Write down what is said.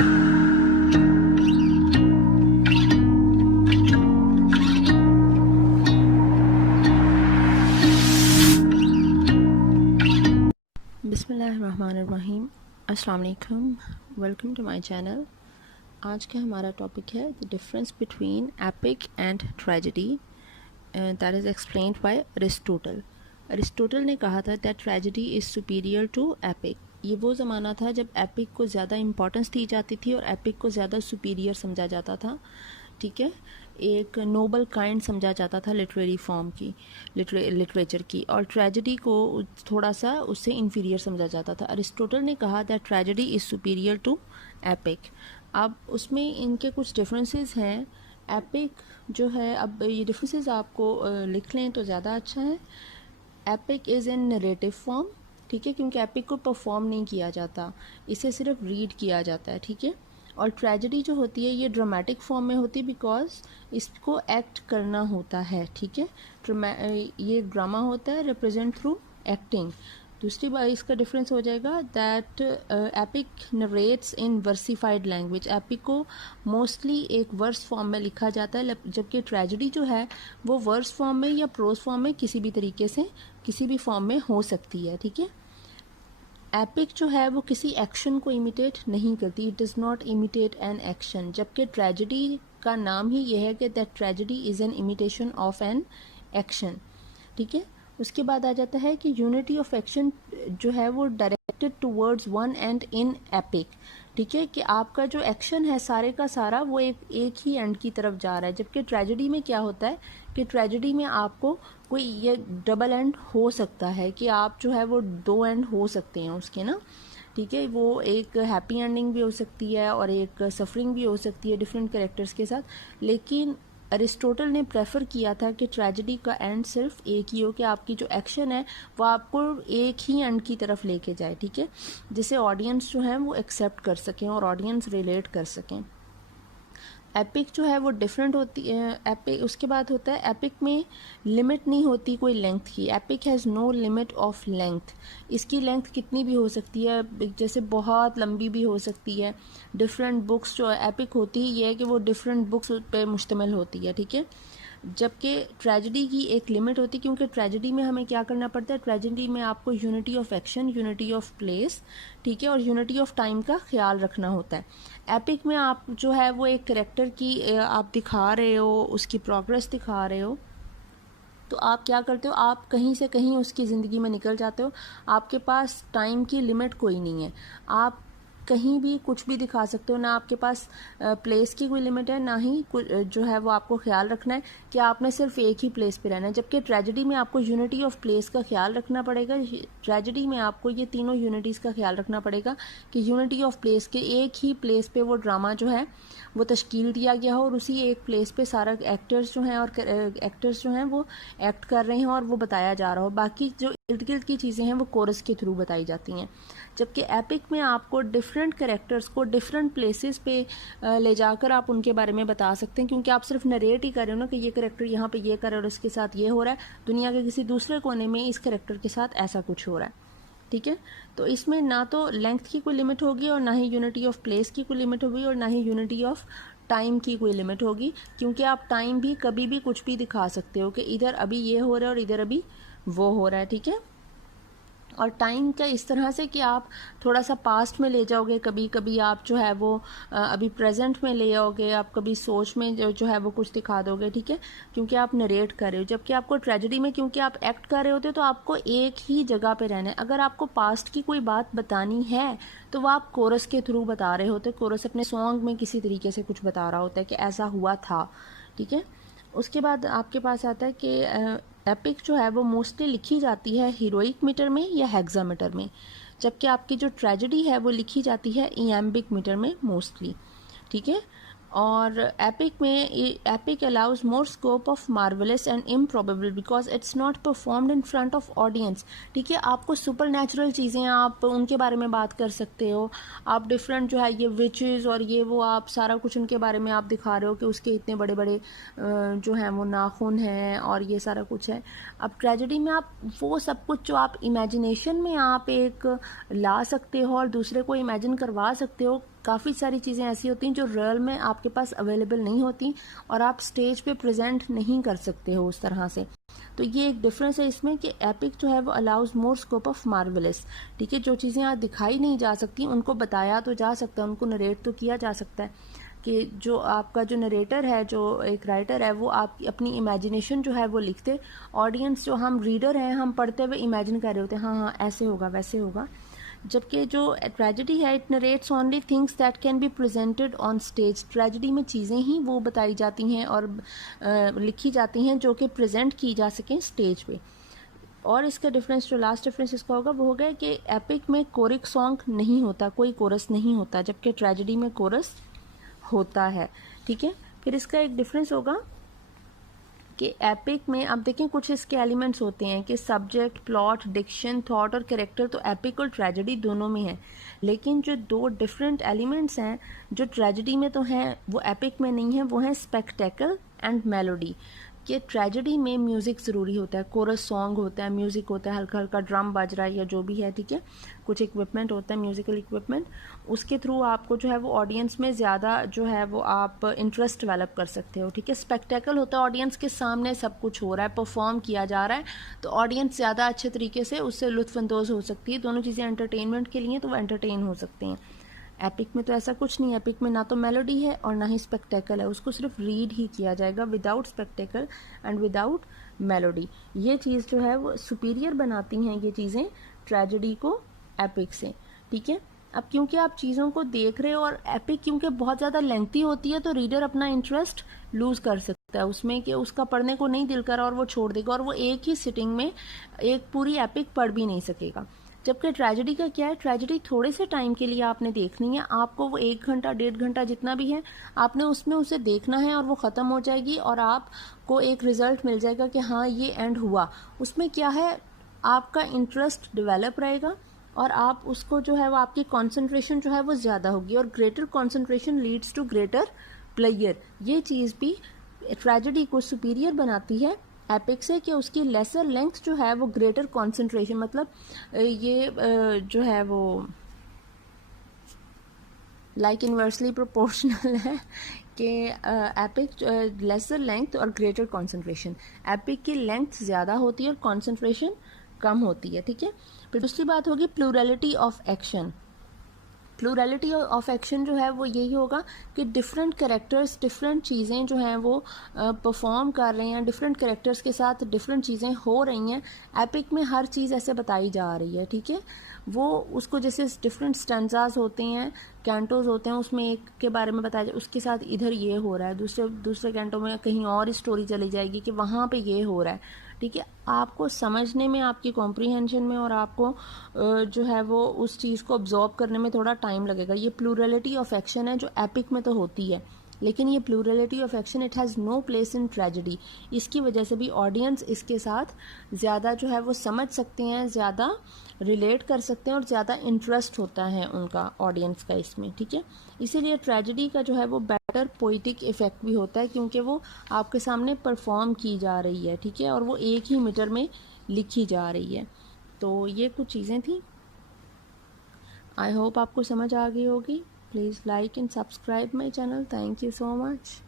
बिस्मिल्लाहिर्रहमानिर्रहीम। अस्सलाम वालेकुम, वेलकम टू माय चैनल। आज का हमारा टॉपिक है the difference between epic and tragedy, that is explained by Aristotle. Aristotle ने कहा था that tragedy is superior to epic. ये वो ज़माना था जब एपिक को ज़्यादा इंपॉर्टेंस दी जाती थी और एपिक को ज़्यादा सुपीरियर समझा जाता था। ठीक है, एक नोबल काइंड समझा जाता था लिटरेरी फॉर्म की, लिटरेचर की, और ट्रेजेडी को थोड़ा सा उससे इन्फीरियर समझा जाता था। अरिस्टोटल ने कहा that tragedy is superior to epic. अब उसमें इनके कुछ डिफरेंसेस हैं। एपिक जो है, अब ये डिफरेंसेस आपको लिख लें तो ज़्यादा अच्छा है। Epic is in narrative form, ठीक है, क्योंकि एपिक को परफॉर्म नहीं किया जाता, इसे सिर्फ रीड किया जाता है। ठीक है, और ट्रेजेडी जो होती है ये ड्रामेटिक फॉर्म में होती है बिकॉज इसको एक्ट करना होता है। ठीक है, ये ड्रामा होता है रिप्रेजेंट थ्रू एक्टिंग। दूसरी बात इसका डिफरेंस हो जाएगा that epic narrates in versified language. Epic को मोस्टली एक वर्स फॉर्म में लिखा जाता है, जबकि ट्रेजेडी जो है वो वर्स फॉर्म में या प्रोज फॉर्म में किसी भी तरीके से किसी भी फॉर्म में हो सकती है। ठीक है, एपिक जो है वो किसी एक्शन को इमिटेट नहीं करती, it does not imitate an action, जबकि ट्रेजेडी का नाम ही यह है कि that tragedy is an imitation of an action. ठीक है, उसके बाद आ जाता है कि यूनिटी ऑफ एक्शन जो है वो directed towards one and in epic. ठीक है, कि आपका जो एक्शन है सारे का सारा वो एक ही एंड की तरफ जा रहा है, जबकि ट्रेजेडी में क्या होता है कि ट्रेजेडी में आपको कोई ये डबल एंड हो सकता है कि आप जो है वो दो एंड हो सकते हैं उसके ना। ठीक है, वो एक हैप्पी एंडिंग भी हो सकती है और एक सफरिंग भी हो सकती है डिफरेंट कैरेक्टर्स के साथ। लेकिन अरिस्टोटल ने प्रेफर किया था कि ट्रेजेडी का एंड सिर्फ एक ही हो, कि आपकी जो एक्शन है वो आपको एक ही एंड की तरफ लेके जाए। ठीक है, जिसे ऑडियंस जो है वो एक्सेप्ट कर सकें और ऑडियंस रिलेट कर सकें। एपिक जो है वो डिफरेंट होती है। एपिक उसके बाद होता है, एपिक में लिमिट नहीं होती कोई लेंथ की। Epic has no limit of length. इसकी लेंथ कितनी भी हो सकती है, जैसे बहुत लंबी भी हो सकती है। डिफरेंट बुक्स जो एपिक होती है ये है कि वो डिफरेंट बुक्स पे मुश्तमिल होती है। ठीक है, जबकि ट्रेजेडी की एक लिमिट होती है, क्योंकि ट्रेजेडी में हमें क्या करना पड़ता है, ट्रेजेडी में आपको unity of action, unity of place, ठीक है, और यूनिटी ऑफ टाइम का ख्याल रखना होता है। एपिक में आप जो है वो एक करेक्टर की आप दिखा रहे हो, उसकी प्रोग्रेस दिखा रहे हो, तो आप क्या करते हो, आप कहीं से कहीं उसकी ज़िंदगी में निकल जाते हो। आपके पास टाइम की लिमिट कोई नहीं है, आप कहीं भी कुछ भी दिखा सकते हो। ना आपके पास प्लेस की कोई लिमिट है, ना ही जो है वो आपको ख्याल रखना है कि आपने सिर्फ एक ही प्लेस पे रहना है। जबकि ट्रेजेडी में आपको यूनिटी ऑफ प्लेस का ख्याल रखना पड़ेगा। ट्रेजेडी में आपको ये तीनों यूनिटीज़ का ख्याल रखना पड़ेगा कि यूनिटी ऑफ प्लेस के एक ही प्लेस पे वो ड्रामा जो है वो तश्कील दिया गया हो और उसी एक प्लेस पे सारा एक्टर्स जो हैं और एक्टर्स जो हैं वो एक्ट कर रहे हैं और वो बताया जा रहा हो। बाकी जो इर्द गिर्द की चीज़ें हैं वो कोरस के थ्रू बताई जाती हैं। जबकि एपिक में आपको डिफरेंट कैरेक्टर्स को डिफरेंट प्लेसेस पे ले जाकर आप उनके बारे में बता सकते हैं, क्योंकि आप सिर्फ नरेट ही कर रहे हो ना कि ये कैरेक्टर यहाँ पे ये कर रहा है और इसके साथ ये हो रहा है, दुनिया के किसी दूसरे कोने में इस कैरेक्टर के साथ ऐसा कुछ हो रहा है। ठीक है, तो इसमें ना तो लेंथ की कोई लिमिट होगी और ना ही यूनिटी ऑफ प्लेस की कोई लिमिट होगी और ना ही यूनिटी ऑफ टाइम की कोई लिमिट होगी, क्योंकि आप टाइम भी कभी भी कुछ भी दिखा सकते हो कि इधर अभी ये हो रहा है और इधर अभी वो हो रहा है। ठीक है, और टाइम का इस तरह से कि आप थोड़ा सा पास्ट में ले जाओगे, कभी कभी आप जो है वो अभी प्रेजेंट में ले आओगे, आप कभी सोच में जो है वो कुछ दिखा दोगे। ठीक है, क्योंकि आप नरेट कर रहे हो। जबकि आपको ट्रेजेडी में क्योंकि आप एक्ट कर रहे होते हो तो आपको एक ही जगह पे रहना है। अगर आपको पास्ट की कोई बात बतानी है तो वो आप कोरस के थ्रू बता रहे होते, कोरस अपने सॉन्ग में किसी तरीके से कुछ बता रहा होता है कि ऐसा हुआ था। ठीक है, उसके बाद आपके पास आता है कि एपिक जो है वो मोस्टली लिखी जाती है हीरोइक मीटर में या हेक्सामीटर में, जबकि आपकी जो ट्रेजेडी है वो लिखी जाती है इयम्बिक मीटर में मोस्टली। ठीक है, और epic allows more scope of marvellous and improbable because it's not performed in front of audience. ठीक है, आपको सुपर नेचुरल चीज़ें आप उनके बारे में बात कर सकते हो। आप डिफरेंट जो है ये विचेस और ये वो आप सारा कुछ उनके बारे में आप दिखा रहे हो कि उसके इतने बड़े बड़े जो हैं वो नाखून हैं और ये सारा कुछ है। अब ट्रेजेडी में आप वो सब कुछ जो आप इमेजिनेशन में आप एक ला सकते हो और दूसरे को इमेजिन करवा सकते हो, काफ़ी सारी चीज़ें ऐसी होती हैं जो रियल में आपके पास अवेलेबल नहीं होती और आप स्टेज पे प्रेजेंट नहीं कर सकते हो उस तरह से। तो ये एक डिफरेंस है इसमें कि एपिक जो है वो allows more scope of marvellous. ठीक है, जो चीज़ें आज दिखाई नहीं जा सकती उनको बताया तो जा सकता है, उनको नरेट तो किया जा सकता है कि जो आपका जो नरेटर है, जो एक राइटर है, वो आप अपनी इमेजिनेशन जो है वो लिखते, ऑडियंस जो हम रीडर हैं हम पढ़ते हुए इमेजिन कर रहे होते हैं, हाँ हाँ ऐसे होगा वैसे होगा। जबकि जो ट्रेजेडी है it narrates only things that can be presented on stage. Tragedy में चीज़ें ही वो बताई जाती हैं और लिखी जाती हैं जो कि प्रेजेंट की जा सकें स्टेज पे। और इसका डिफरेंस, जो लास्ट डिफरेंस इसका होगा वो होगा कि एपिक में कोरिक सॉन्ग नहीं होता, कोई कोरस नहीं होता, जबकि ट्रेजेडी में कोरस होता है। ठीक है, फिर इसका एक डिफरेंस होगा कि एपिक में आप देखें कुछ इसके एलिमेंट्स होते हैं कि सब्जेक्ट, प्लॉट, डिक्शन, थॉट और कैरेक्टर तो एपिक और ट्रेजेडी दोनों में है, लेकिन जो दो डिफरेंट एलिमेंट्स हैं जो ट्रेजेडी में तो हैं वो एपिक में नहीं है, वो है स्पेक्टेकल एंड मेलोडी। कि ट्रेजेडी में म्यूज़िक ज़रूरी होता है, कोरस सॉन्ग होता है, म्यूज़िक होता है, हल्का हल्का ड्रम बज रहा है या जो भी है, ठीक है, कुछ इक्विपमेंट होता है, म्यूज़िकल इक्विपमेंट, उसके थ्रू आपको जो है वो ऑडियंस में ज़्यादा जो है वो आप इंटरेस्ट डेवलप कर सकते हो। ठीक है, स्पेक्टेकल होता है ऑडियंस के सामने सब कुछ हो रहा है, परफॉर्म किया जा रहा है, तो ऑडियंस ज़्यादा अच्छे तरीके से उससे लुत्फ़अंदोज़ हो सकती है। दोनों चीज़ें एंटरटेनमेंट के लिए तो वो एंटरटेन हो सकते हैं। एपिक में तो ऐसा कुछ नहीं है, एपिक में ना तो मेलोडी है और ना ही स्पेक्टेकल है, उसको सिर्फ रीड ही किया जाएगा without spectacle and without melody. ये चीज़ जो है वो सुपीरियर बनाती हैं ये चीज़ें ट्रेजेडी को एपिक से। ठीक है, अब क्योंकि आप चीज़ों को देख रहे हो और एपिक क्योंकि बहुत ज़्यादा लेंथी होती है तो रीडर अपना इंटरेस्ट लूज़ कर सकता है उसमें कि उसका पढ़ने को नहीं दिल करा और वो छोड़ देगा और वो एक ही सिटिंग में एक पूरी एपिक पढ़ भी नहीं सकेगा। जबकि ट्रेजेडी का क्या है, ट्रेजेडी थोड़े से टाइम के लिए आपने देखनी है, आपको वो 1 घंटा 1.5 घंटा जितना भी है आपने उसमें उसे देखना है और वो ख़त्म हो जाएगी और आपको एक रिजल्ट मिल जाएगा कि हाँ ये एंड हुआ। उसमें क्या है, आपका इंटरेस्ट डेवलप रहेगा और आप उसको जो है वो आपकी कंसंट्रेशन जो है वो ज़्यादा होगी और greater concentration leads to greater player. ये चीज़ भी ट्रेजेडी को सुपीरियर बनाती है एपिक से कि उसकी लेसर लेंथ जो है वो ग्रेटर कंसंट्रेशन, मतलब ये जो है वो लाइक इन्वर्सली प्रोपोर्शनल है कि एपिक लेसर लेंथ और ग्रेटर कंसंट्रेशन, एपिक की लेंथ ज़्यादा होती है और कंसंट्रेशन कम होती है। ठीक है, फिर दूसरी बात होगी plurality of action. Plurality of action जो है वो यही होगा कि डिफरेंट कैरेक्टर्स डिफरेंट चीज़ें जो हैं वो परफॉर्म कर रहे हैं, डिफरेंट कैरेक्टर्स के साथ डिफरेंट चीज़ें हो रही हैं। एपिक में हर चीज़ ऐसे बताई जा रही है। ठीक है, वो उसको जैसे डिफरेंट स्टैंजाज होते हैं, कैंटोज होते हैं, उसमें एक के बारे में बताया जाए, उसके साथ इधर ये हो रहा है, दूसरे कैंटो में कहीं और स्टोरी चली जाएगी कि वहाँ पे ये हो रहा है। ठीक है, आपको समझने में, आपकी कॉम्प्रीहेंशन में और आपको जो है वो उस चीज़ को ऑब्जॉर्व करने में थोड़ा टाइम लगेगा। ये प्लूरलिटी ऑफ एक्शन है जो एपिक में तो होती है, लेकिन ये plurality of action it has no place in tragedy. इसकी वजह से भी ऑडियंस इसके साथ ज़्यादा जो है वो समझ सकते हैं, ज़्यादा रिलेट कर सकते हैं और ज़्यादा इंटरेस्ट होता है उनका ऑडियंस का इसमें। ठीक है, इसीलिए ट्रेजेडी का जो है वो बेटर पोइटिक इफ़ेक्ट भी होता है क्योंकि वो आपके सामने परफॉर्म की जा रही है। ठीक है, और वो एक ही मीटर में लिखी जा रही है। तो ये कुछ चीज़ें थी, आई होप आपको समझ आ गई होगी। Please like and subscribe my channel. Thank you so much.